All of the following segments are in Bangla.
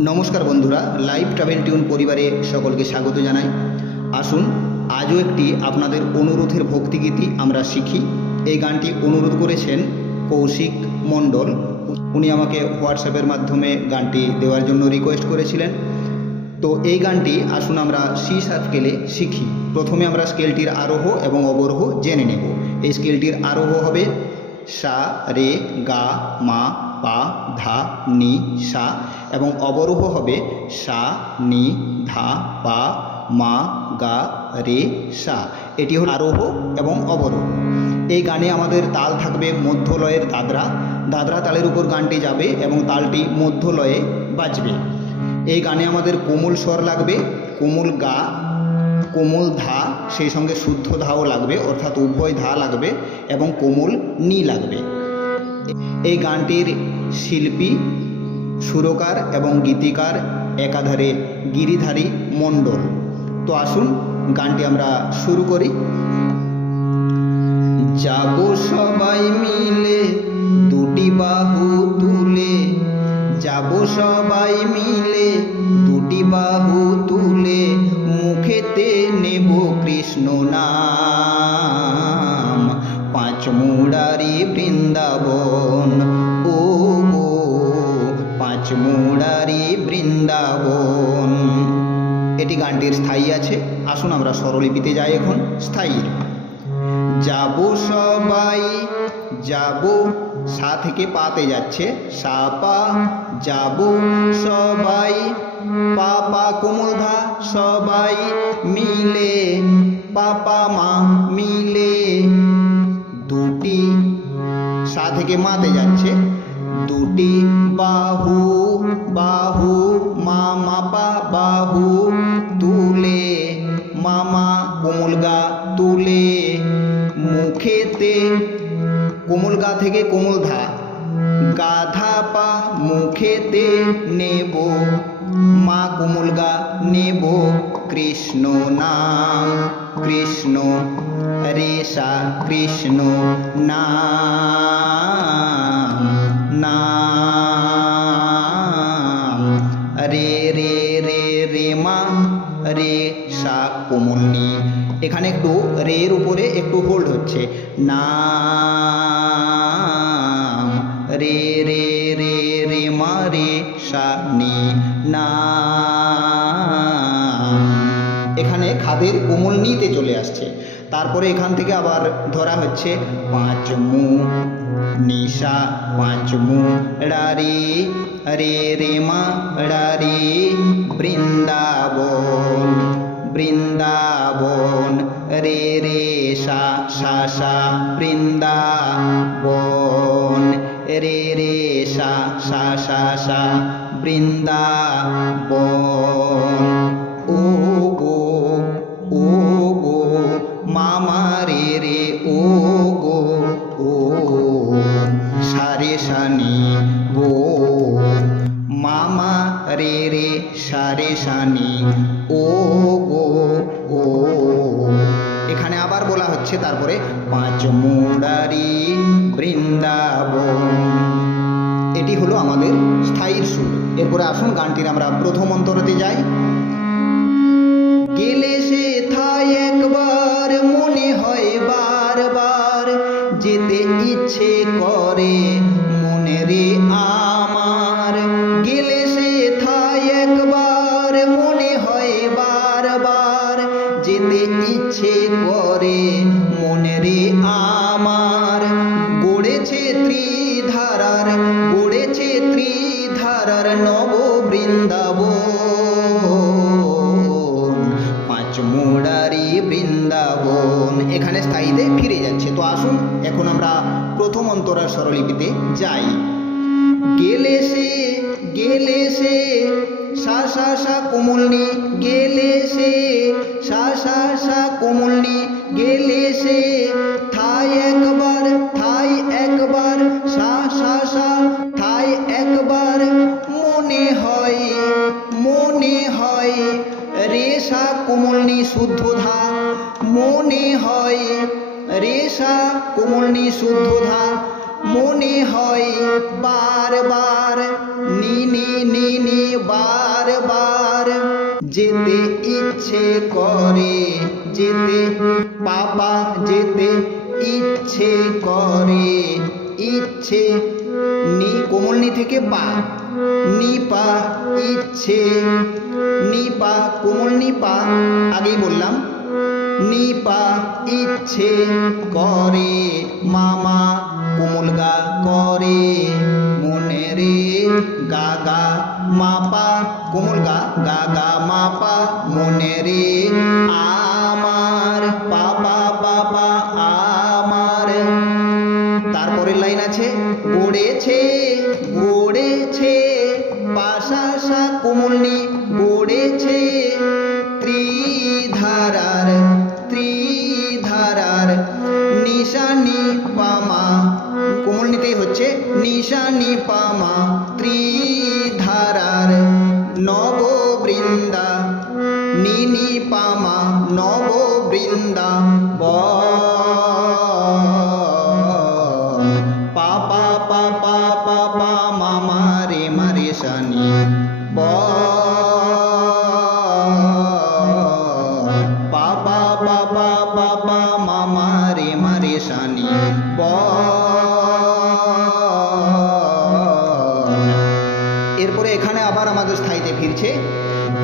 নমস্কার বন্ধুরা, লাইভ ট্রাভেল টিউন পরিবারে সকলকে স্বাগত জানাই। আসুন, আজও একটি আপনাদের অনুরোধের ভক্তিগীতি আমরা শিখি। এই গানটি অনুরোধ করেছেন কৌশিক মণ্ডল। উনি আমাকে হোয়াটসঅ্যাপের মাধ্যমে গানটি দেওয়ার জন্য রিকোয়েস্ট করেছিলেন। তো এই গানটি আসুন আমরা সি স্কেলে শিখি। প্রথমে আমরা স্কেলটির আরোহ এবং অবরোহ জেনে নেব। এই স্কেলটির আরোহ হবে সা, রে, গা, মা পা, ধা, নি, সা এবং অবরোহ হবে সা, নি, ধা, পা, মা, গা, রে, সা। এটি হল আরোহ এবং অবরোহ। এই গানে আমাদের তাল থাকবে মধ্যলয়ের দাদরা। দাদরা তালের উপর গানটি যাবে এবং তালটি মধ্যলয়ে বাজবে। এই গানে আমাদের কোমল স্বর লাগবে, কোমল গা, কোমল ধা, সেই সঙ্গে শুদ্ধ ধাও লাগবে, অর্থাৎ উভয় ধা লাগবে এবং কোমল নি লাগবে। এই গানটির শিল্পী, সুরকার এবং গীতিকার একাধারে গিরিধারী মণ্ডল। তো আসুন, গানটি আমরা শুরু করি। যাব সবাই মিলে দুটি বাহু তুলে। যাব সবাই মিলে দুটি বাহু তুলে। মুখেতে নেব কৃষ্ণ নাম। পাঁচ মুড়ারি বৃন্দাবন মুড়ারি বৃন্দাবন। এটি গানটির স্থায়ী আছে। আসুন আমরা স্বরলিপিতে যাই এখন। স্থায়ীর যাব সবাই, যাব, সা থেকে পাতে যাচ্ছে। সা, পা, যাব সবাই, পা পা, কোমল ধা সবাই মিলে পাপা মা মিলে। দুটি সা থেকে মাতে যাচ্ছে। কোমল গা থেকে কোমল ধা। গাধা পা মুখেতে নেব। মা কোমল গা নেব। কৃষ্ণ নাম, কৃষ্ণ রেশা, কৃষ্ণ নাম নাম। রের উপরে একটু হোল্ড হচ্ছে। নাম রে রে রে রে, মা, রে সা নি নাম এখানে খাদের কোমল নিতে চলে আসছে। তারপরে এখান থেকে আবার ধরা হচ্ছে পাঁচ মু, নিশা, পাঁচ মু, রে রে রে মা রে, বৃন্দাবন বৃন্দাবন, রে রে সা সা সা বৃন্দাবন রে রে সা সা সা সা বৃন্দাবন ও গো ও গো মামা রে রে ও হলো আমাদের স্থায়ীর সুর। এরপরে আসুন গানটির আমরা প্রথম অন্তরতে যাই। গেলে সে থাই একবার, মনে হয় বারবার, যেতে ইচ্ছে করে মনে রে আমার। গেলে সে থাই একবার, মনে হয় বারবার, যেতে ইচ্ছে করে মনে রে আমার এখন আমরা প্রথম অন্তরার স্বরলিপিতে যাই। গেলে সে গেলে সে, সা সা সা, কোমল কোমলনি গেলে সে, সা সা সা কোমলনি মনে হয় বারবার, নি নি নি নি বার বারবার। যেতে ইচ্ছে করে, যেতে পাপা যেতে ইচ্ছে করে। ইচ্ছে নি কোমলনি থেকে পা। নিপা, ইচ্ছে নিপা, কোমল নিপা। আগেই বললাম, নিপা, ইচ্ছে করে। মামা কোমল গা করে, মনে রে গা গা মাপা, কোমল গা গা গা মাপা, মনে রে আমার পাপা পাপা, আমার। তারপরের লাইন আছে, গড়েছে গড়েছে, পাশাশা কোমলনি গড়েছে ত্রিধারার নিশানি পামা এখানে আবার আমাদের স্থায়ীতে ফিরছে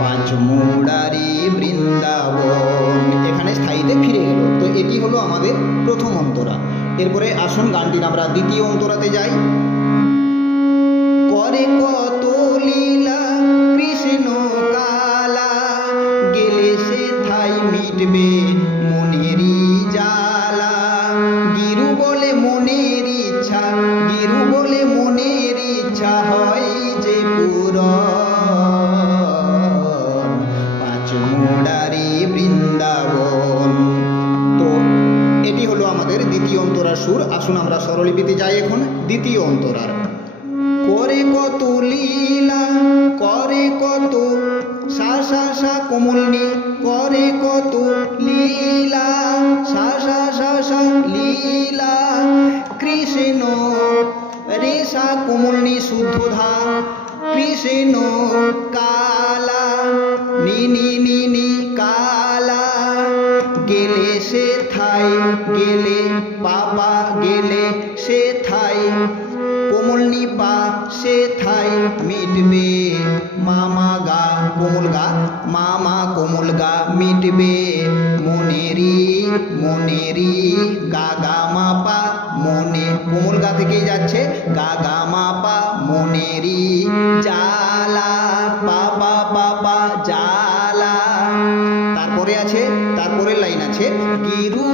পাঁচ মুড়ারি বৃন্দাবন। এখানে স্থায়ীতে ফিরে গেল তো এটি হলো আমাদের প্রথম অন্তরা। এরপরে আসুন গানটির আমরা দ্বিতীয় অন্তরাতে যাই। করে কত বৃন্দাবন। তো এটি হলো আমাদের দ্বিতীয় অন্তরার সুর। আসুন আমরা স্বরলিপিতে যাই এখন। দ্বিতীয় অন্তরার। করে কত লীলা, করে কত সা সা সা করে কত লীলা, সা সা সা সা লীলা। কৃষ্ণ, রে সা কোমলনি শুদ্ধ ধা কৃষ্ণ কালা নি নি নি থাই কোমল নিপা সে থাই মিটবে। মামা গা কোমল গা, মামা কোমল গা মিটবে। মনেরি মনেরি গা গা মাপা মনে, কোমল গা থেকেই যাচ্ছে গা গা মাপা মনেরি জালা পাপা পাপা জালা তারপরে আছে তারপরে লাইন আছে, গিরু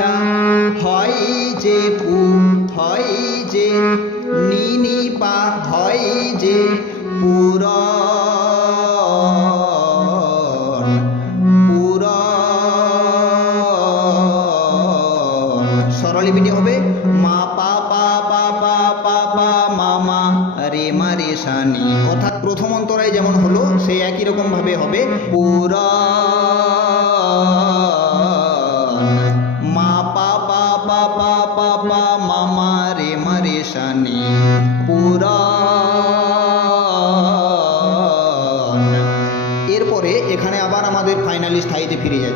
ইচ্ছা হয় যে পু হয় যে নিনি পা হয় যে পুরন পুরন। স্বরলিপিটি হবে, মা, পা পা পা পা পা পা মামা রে, মা, রে সানি অর্থাৎ প্রথম অন্তরায় যেমন হলো, সেই একই রকম ভাবে হবে পুরন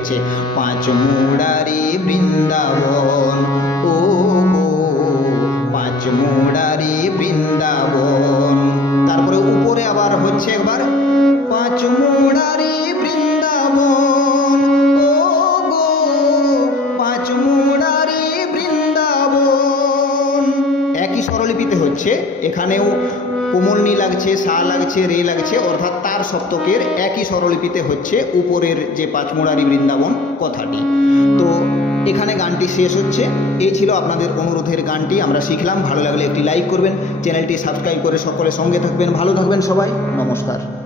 যাচ্ছে পাঁচ মুড়ারি বৃন্দাবন ও গো পাঁচ মুড়ারি বৃন্দাবন। তারপরে উপরে আবার হচ্ছে একবার। পাঁচ মুড়ারি এখানেও কোমলনি লাগছে, সা লাগছে, রে লাগছে, অর্থাৎ তার সপ্তকের একই স্বরলিপিতে হচ্ছে উপরের যে পাঁচমোড়ারি বৃন্দাবন কথাটি। তো এখানে গানটি শেষ হচ্ছে। এই ছিল আপনাদের অনুরোধের গানটি, আমরা শিখলাম। ভালো লাগলে একটি লাইক করবেন, চ্যানেলটি সাবস্ক্রাইব করে সকলের সঙ্গে থাকবেন। ভালো থাকবেন সবাই, নমস্কার।